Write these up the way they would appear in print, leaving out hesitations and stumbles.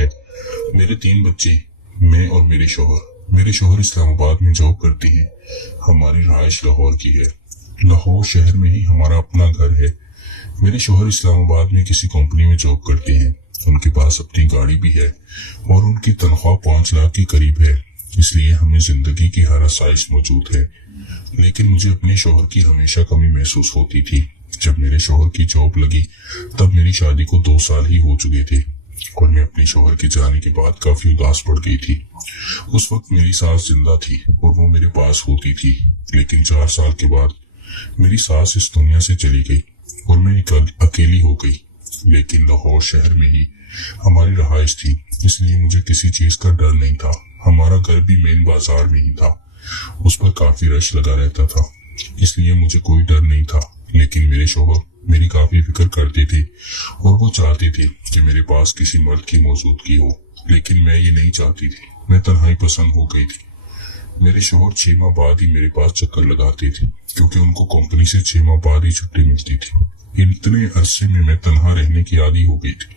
ہے। میرے 3 بچے، میں اور میرے شوہر اسلام آباد میں جاب کرتے ہیں۔ ہماری رہائش لاہور کی ہے۔ لاہور شہر میں ہی ہمارا اپنا گھر ہے۔ میرے شوہر اسلام آباد میں کسی کمپنی میں جاب کرتے ہیں۔ ان کے پاس اپنی گاڑی بھی ہے اور ان کی تنخواہ 5 لاکھ کے قریب ہے، اس لیے ہمیں زندگی کی ہر آسائش موجود ہے۔ لیکن مجھے اپنے شوہر کی ہمیشہ کمی محسوس ہوتی تھی۔ جب میرے شوہر کی جاب لگی تب میری شادی کو 2 سال ہی ہو چکے تھے اور میں اپنے شوہر کے جانے کے بعد کافی اداس پڑ گئی تھی۔ اس وقت میری ساس زندہ تھی اور وہ میرے پاس ہوتی تھی، لیکن 4 سال کے بعد میری ساس اس دنیا سے چلی گئی اور میں اکیلی ہو گئی۔ لیکن لاہور شہر میں ہی ہماری رہائش تھی، اس لیے مجھے کسی چیز کا ڈر نہیں تھا۔ ہمارا گھر بھی مین بازار میں ہی تھا، اس پر کافی رش لگا رہتا تھا، اس لیے مجھے کوئی ڈر نہیں تھا۔ لیکن میرے شوہر میری کافی فکر کرتے تھے اور وہ چاہتے تھے کہ میرے پاس کسی مرد کی موجودگی ہو، لیکن میں یہ نہیں چاہتی تھی۔ میں تنہائی پسند ہو گئی تھی۔ میرے شوہر 6 ماہ بعد ہی میرے پاس چکر لگاتے تھے، کیونکہ ان کو کمپنی سے 6 ماہ بعد ہی چھٹی ملتی تھی۔ اتنے عرصے میں تنہا رہنے کی عادی ہو گئی تھی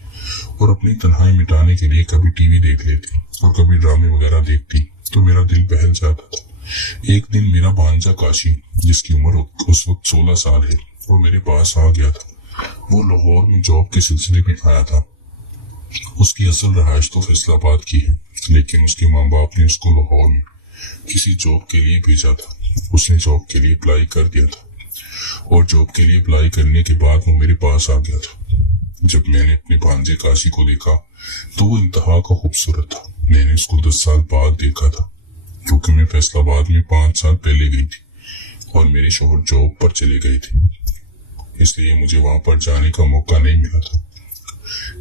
اور اپنی تنہائی مٹانے کے لیے کبھی ٹی وی دیکھ لیتی اور کبھی ڈرامے وغیرہ دیکھتی تو میرا دل بہل جاتا تھا۔ ایک دن میرا بھانجا کاشی، جس کی عمر اس وقت 16 سال ہے، وہ میرے پاس آ گیا تھا۔ وہ لاہور میں جاب کے سلسلے میں آیا تھا۔ اس کی اصل رہائش تو فیصل آباد کی ہے، لیکن اس کے ماں باپ نے اس کو لاہور میں کسی جاب کے لیے بھیجا تھا۔ اس نے جاب کے لیے اپلائی کر دیا تھا اور جاب کے لیے اپلائی کرنے کے بعد وہ میرے پاس آ گیا تھا۔ جب میں نے اپنے بھانجے کاشی کو دیکھا تو وہ انتہا کا خوبصورت تھا۔ میں نے اس کو 10 سال بعد دیکھا تھا، کیونکہ میں فیصل آباد میں 5 سال پہلے گئی تھی اور میرے شوہر جاب پر چلے گئے تھے، اس لیے مجھے وہاں پر جانے کا موقع نہیں ملا تھا۔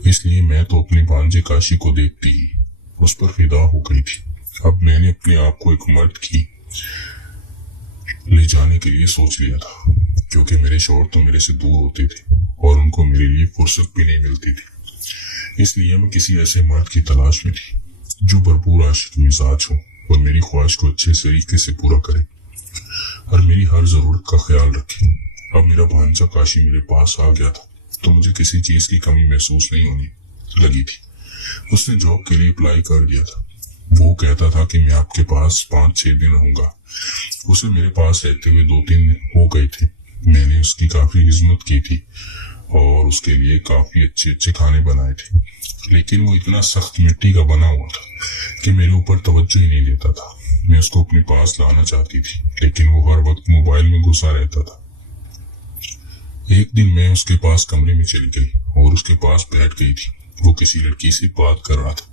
اس لیے میں تو اپنے بھانجے کاشی کو دیکھتی ہی اس پر فدا ہو گئی تھی۔ اب میں نے اپنے آپ کو ایک مرد کی لے جانے کے لیے سوچ لیا تھا، کیونکہ میرے شوہر تو میرے سے دور ہوتے تھے اور ان کو میرے لیے فرصت بھی نہیں ملتی تھی۔ اس لیے میں کسی ایسے مرد کی تلاش میں تھی جو بھرپور عاشق مزاج ہو اور میری خواہش کو اچھے طریقے سے پورا کرے اور میری ہر ضرورت کا خیال رکھے۔ اب میرا بھانجا کاشی میرے پاس آ گیا تھا تو مجھے کسی چیز کی کمی محسوس نہیں ہونے لگی تھی۔ اس نے جاب کے لیے اپلائی کر دیا تھا۔ وہ کہتا تھا کہ میں آپ کے پاس 5-6 دن رہوں گا۔ اسے میرے پاس رہتے ہوئے 2-3 دن ہو گئے تھے۔ میں نے اس کی کافی خدمت کی تھی اور اس کے لیے کافی اچھے کھانے بنائے تھے، لیکن وہ اتنا سخت مٹی کا بنا ہوا تھا کہ میرے اوپر توجہ ہی نہیں دیتا تھا۔ میں اس کو اپنے پاس لانا چاہتی تھی، لیکن وہ ہر وقت موبائل میں گھسا رہتا تھا۔ ایک دن میں اس کے پاس کمرے میں چلی گئی اور اس کے پاس بیٹھ گئی تھی۔ وہ کسی لڑکی سے بات کر رہا تھا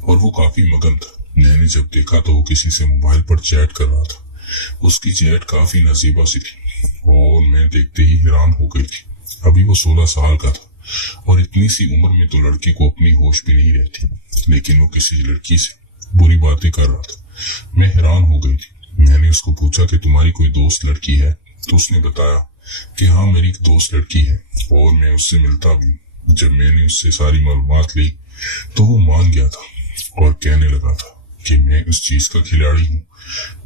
اور وہ کافی مگن تھا۔ میں نے جب دیکھا تو وہ کسی سے موبائل پر چیٹ کر رہا تھا۔ اس کی چیٹ کافی نصیبہ سی تھی اور میں دیکھتے ہی حیران ہو گئی تھی۔ ابھی وہ 16 سال کا تھا اور اتنی سی عمر میں تو لڑکی کو اپنی ہوش بھی نہیں رہتی، لیکن وہ کسی لڑکی سے بری باتیں کر رہا تھا۔ میں حیران ہو گئی تھی۔ میں نے اس کو پوچھا کہ تمہاری کوئی دوست لڑکی ہے؟ تو اس نے بتایا کہ ہاں میری ایک دوست لڑکی ہے اور میں اس سے ملتا بھی ہوں۔ جب میں نے اس سے ساری معلومات لی تو وہ مان گیا تھا اور کہنے لگا تھا کہ میں اس چیز کا کھلاڑی ہوں۔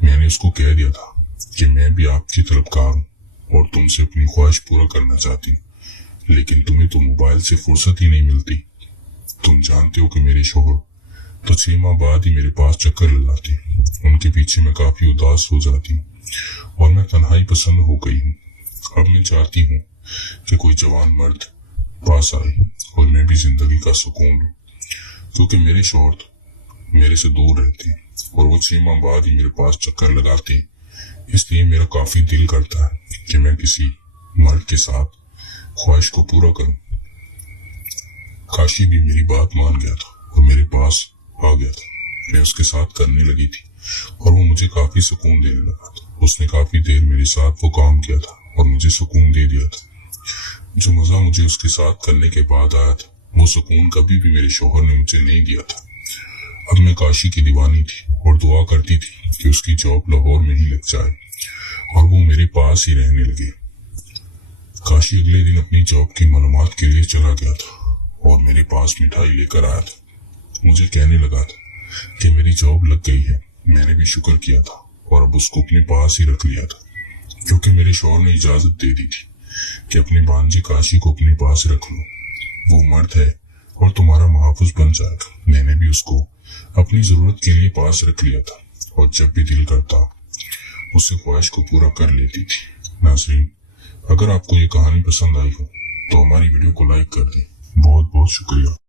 میں نے اس کو کہہ دیا تھا کہ میں بھی آپ کی طلبکار ہوں اور تم سے اپنی خواہش پورا کرنا چاہتی ہوں، لیکن تمہیں تو موبائل سے فرصت ہی نہیں ملتی۔ تم جانتے ہو کہ میرے شوہر تو 6 ماہ بعد ہی میرے پاس چکر لگاتے ہیں۔ ان کے پیچھے میں کافی اداس ہو جاتی ہوں اور میں تنہائی پسند ہو گئی ہوں۔ اب میں چاہتی ہوں کہ کوئی جوان مرد پاس آئے اور میں بھی زندگی کا سکون لوں، کیونکہ میرے شوہر تو میرے سے دور رہتے ہیں اور وہ 6 ماہ بعد ہی میرے پاس چکر لگاتے ہیں۔ اس لیے میرا کافی دل کرتا ہے کہ میں کسی مرد کے ساتھ خواہش کو پورا کروں۔ کاشی بھی میری بات مان گیا تھا اور میرے پاس آ گیا تھا۔ میں اس کے ساتھ کرنے لگی تھی اور وہ مجھے کافی سکون دینے لگا تھا۔ اس نے کافی دیر میرے ساتھ وہ کام کیا تھا اور مجھے سکون دے دیا تھا۔ جو مزہ مجھے اس کے ساتھ کرنے کے بعد آیا تھا، وہ سکون کبھی بھی میرے شوہر نے مجھے نہیں دیا تھا۔ اب میں کاشی کی دیوانی تھی اور دعا کرتی تھی کہ اس کی جاب لاہور میں ہی لگ جائے اور وہ میرے پاس ہی رہنے لگے۔ کاشی اگلے دن اپنی جاب کی معلومات کے لیے چلا گیا تھا اور میرے پاس مٹھائی لے کر آیا تھا۔ مجھے کہنے لگا تھا کہ میری جاب لگ گئی ہے۔ میں نے بھی شکر کیا تھا اور اب اس کو اپنے پاس ہی رکھ لیا تھا، کیونکہ میرے شوہر نے اجازت دے دی تھی کہ اپنے بھانجے کاشی کو اپنے پاس رکھ لو۔ وہ مرد ہے اور تمہارا محافظ بن جائے گا۔ میں نے بھی اس کو اپنی ضرورت کے لیے پاس رکھ لیا تھا اور جب بھی دل کرتا اس سے خواہش کو پورا کر لیتی تھی۔ ناظرین، اگر آپ کو یہ کہانی پسند آئی ہو تو ہماری ویڈیو کو لائک کر دیں۔ بہت بہت شکریہ۔